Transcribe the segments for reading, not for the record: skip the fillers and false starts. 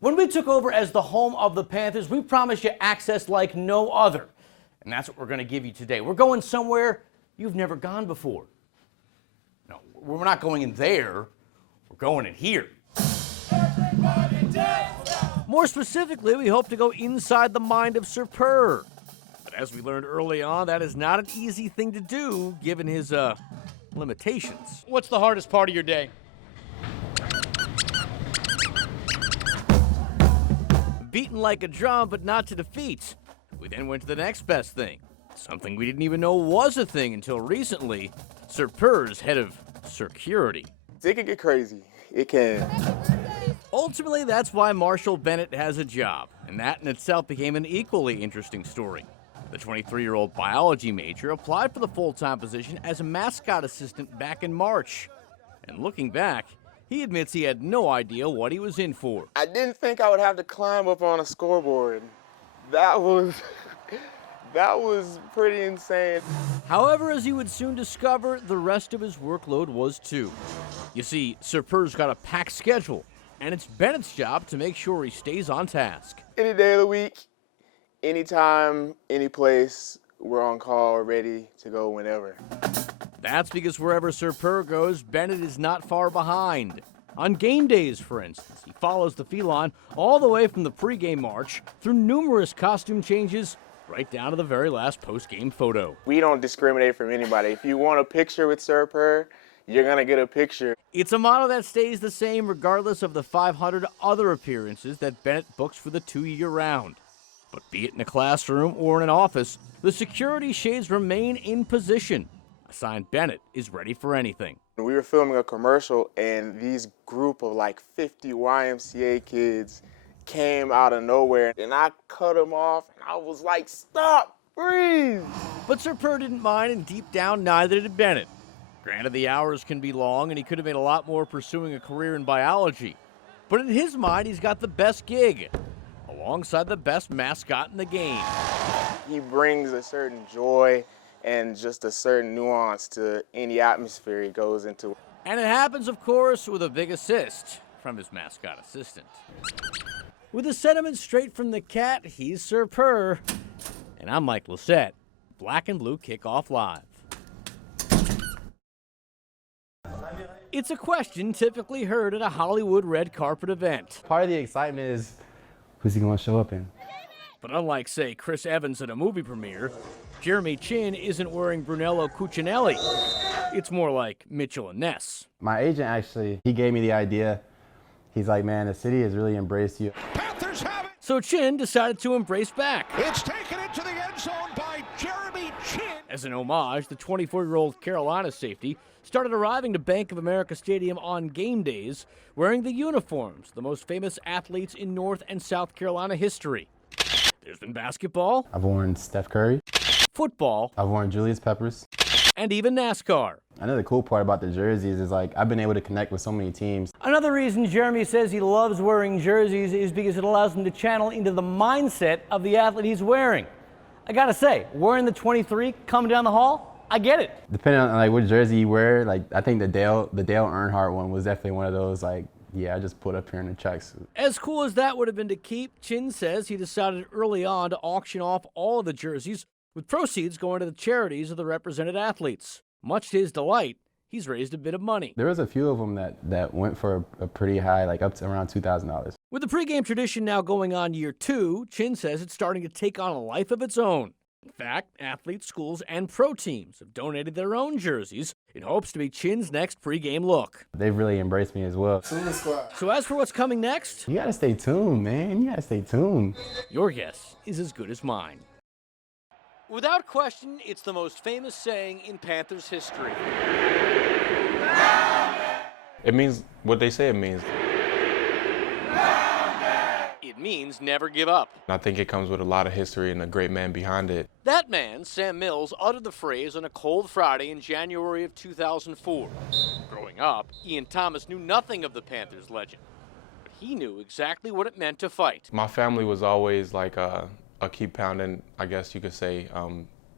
When we took over as the home of the Panthers, we promised you access like no other. And that's what we're going to give you today. We're going somewhere you've never gone before. No, we're not going in there. We're going in here. More specifically, we hope to go inside the mind of Sir Purr. But as we learned early on, that is not an easy thing to do, given his, limitations. What's the hardest part of your day? Beaten like a drum, but not to defeat. We then went to the next best thing. Something we didn't even know was a thing until recently. Sir Purr's head of security. It can get crazy. It can. Ultimately, that's why Marshall Bennett has a job, and that in itself became an equally interesting story. The 23-year-old biology major applied for the full-time position as a mascot assistant back in March. And looking back, he admits he had no idea what he was in for. I didn't think I would have to climb up on a scoreboard. That was pretty insane. However, as he would soon discover, the rest of his workload was too. You see, Sir Purr's got a packed schedule, and it's Bennett's job to make sure he stays on task. Any day of the week, anytime, any place, we're on call, ready to go whenever. That's because wherever Sir Purr goes, Bennett is not far behind. On game days, for instance, he follows the feline all the way from the pregame march through numerous costume changes right down to the very last postgame photo. We don't discriminate from anybody. If you want a picture with Sir Purr, you're going to get a picture. It's a motto that stays the same regardless of the 500 other appearances that Bennett books for the 2-year round. But be it in a classroom or in an office, the security shades remain in position. A sign Bennett is ready for anything. We were filming a commercial, and these group of like 50 YMCA kids came out of nowhere, and I cut them off, and I was like, stop, breathe. But Sir Purr didn't mind, and deep down, neither did Bennett. Granted, the hours can be long, and he could have made a lot more pursuing a career in biology. But in his mind, he's got the best gig, alongside the best mascot in the game. He brings a certain joy and just a certain nuance to any atmosphere he goes into. And it happens, of course, with a big assist from his mascot assistant. With the sentiments straight from the cat, he's Sir Purr. And I'm Mike Lissette. Black and Blue Kickoff Live. It's a question typically heard at a Hollywood red carpet event. Part of the excitement is, who's he going to show up in? But unlike, say, Chris Evans at a movie premiere, Jeremy Chin isn't wearing Brunello Cucinelli. It's more like Mitchell and Ness. My agent actually, he gave me the idea. He's like, man, the city has really embraced you. Panthers have it. So Chin decided to embrace back. It's taken into the end zone by Jeremy Chin. As an homage, the 24-year-old Carolina safety started arriving to Bank of America Stadium on game days wearing the uniforms, the most famous athletes in North and South Carolina history. There's been basketball. I've worn Steph Curry. Football. I've worn Julius Peppers. And even NASCAR. Another cool part about the jerseys is like I've been able to connect with so many teams. Another reason Jeremy says he loves wearing jerseys is because it allows him to channel into the mindset of the athlete he's wearing. I gotta say, wearing the 23 coming down the hall, I get it. Depending on like what jersey you wear, like I think the Dale Earnhardt one was definitely one of those like, yeah, I just put up here in the tracksuit. As cool as that would have been to keep, Chin says he decided early on to auction off all of the jerseys, with proceeds going to the charities of the represented athletes. Much to his delight, he's raised a bit of money. There was a few of them that went for a pretty high, like up to around $2,000. With the pregame tradition now going on year 2, Chin says it's starting to take on a life of its own. In fact, athletes, schools, and pro teams have donated their own jerseys in hopes to be Chin's next pregame look. They've really embraced me as well. So as for what's coming next, You gotta stay tuned, man. You gotta stay tuned. your guess is as good as mine. Without question, it's the most famous saying in Panthers history. It means what they say it means. It means never give up. I think it comes with a lot of history and a great man behind it. That man, Sam Mills, uttered the phrase on a cold Friday in January of 2004. Growing up, Ian Thomas knew nothing of the Panthers legend, but he knew exactly what it meant to fight. My family was always like a keep pounding, I guess you could say,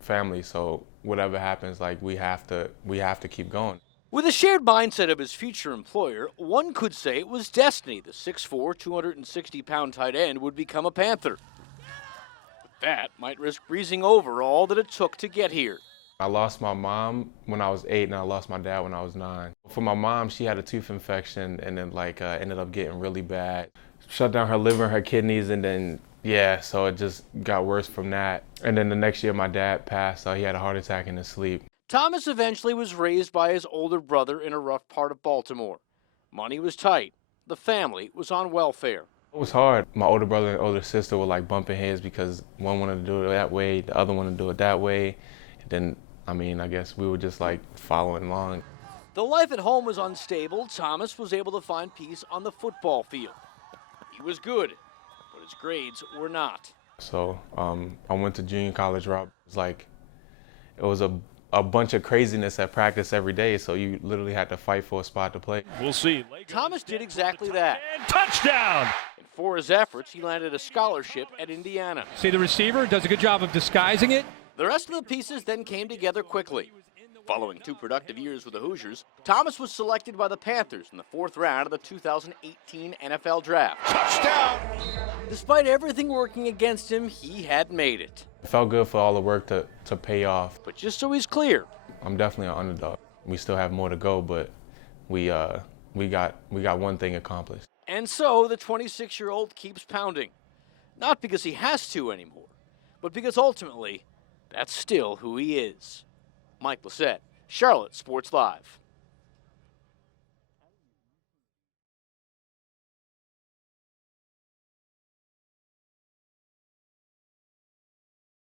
family. So whatever happens, like we have to keep going. With a shared mindset of his future employer, one could say it was destiny the 6'4", 260-pound tight end would become a Panther. But that might risk breezing over all that it took to get here. I lost my mom when I was 8 and I lost my dad when I was 9. For my mom, she had a tooth infection and then ended up getting really bad. Shut down her liver, her kidneys, and then, yeah, so it just got worse from that. And then the next year my dad passed, so he had a heart attack in his sleep. Thomas eventually was raised by his older brother in a rough part of Baltimore. Money was tight. The family was on welfare. It was hard. My older brother and older sister were like bumping heads because one wanted to do it that way, the other wanted to do it that way. And then, I guess we were just like following along. Though life at home was unstable, Thomas was able to find peace on the football field. He was good, but his grades were not. So I went to junior college, Rob. It was a bunch of craziness at practice every day, so you literally had to fight for a spot to play. We'll see. Thomas did exactly that. And touchdown! And for his efforts, he landed a scholarship at Indiana. See the receiver does a good job of disguising it. The rest of the pieces then came together quickly. Following 2 productive years with the Hoosiers, Thomas was selected by the Panthers in the 4th round of the 2018 NFL Draft. Touchdown! Despite everything working against him, he had made it. It felt good for all the work to pay off. But just so he's clear, I'm definitely an underdog. We still have more to go, but we got one thing accomplished. and so the 26-year-old keeps pounding. Not because he has to anymore, but because ultimately, that's still who he is. Mike Lissette, Charlotte Sports Live.